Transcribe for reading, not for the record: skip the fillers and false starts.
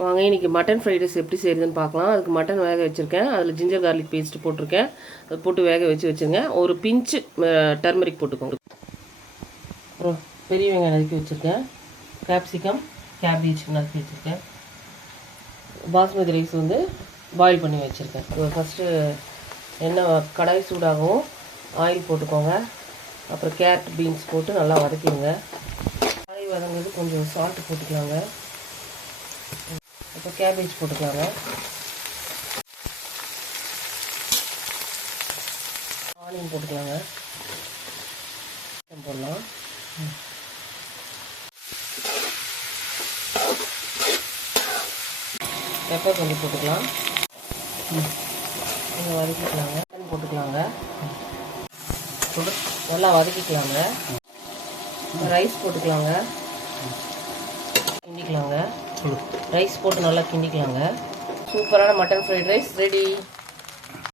வாங்க இன்றைக்கி mutton fried rice எப்படி செய்யுதுன்னு பார்க்கலாம். அதுக்கு மட்டன் வேக வச்சுருக்கேன். அதில் ஜிஞ்சர் கார்லிக் பேஸ்ட்டு போட்டிருக்கேன். அது போட்டு வேக வச்சுருங்க. ஒரு பிஞ்சு டர்மரிக் போட்டுக்கோங்க. அப்புறம் பெரிய வெங்காயம் நறுக்கி வச்சுருக்கேன். கேப்சிகம் கேபேஜ் நறுக்கி வச்சுருக்கேன். பாஸ்மதி ரைஸ் பாயில் பண்ணி வச்சுருக்கேன். ஃபஸ்ட்டு எண்ணெய் கடாய் சூடாகவும் ஆயில் போட்டுக்கோங்க. அப்புறம் கேரட் பீன்ஸ் போட்டு நல்லா வதக்கிடுங்க. காய் வதங்கிறது கொஞ்சம் சால்ட்டு போட்டுக்கலாங்க. இப்போ கேபேஜ் போட்டுக்கலாங்க. ஆனியன் போட்டுக்கலாங்க. போடலாம். பெப்பர் கொஞ்சம் போட்டுக்கலாம். கொஞ்சம் வதக்கிக்கலாங்க. போட்டுக்கலாங்க. நல்லா வதக்கிக்கலாங்க. ரைஸ் போட்டுக்கலாங்க. கிண்டிக்கலாங்க. ரைஸ் போட்டு நல்லா கிண்டிக்கலாங்க. சூப்பரான மட்டன் ஃப்ரைட் ரைஸ் ரெடி.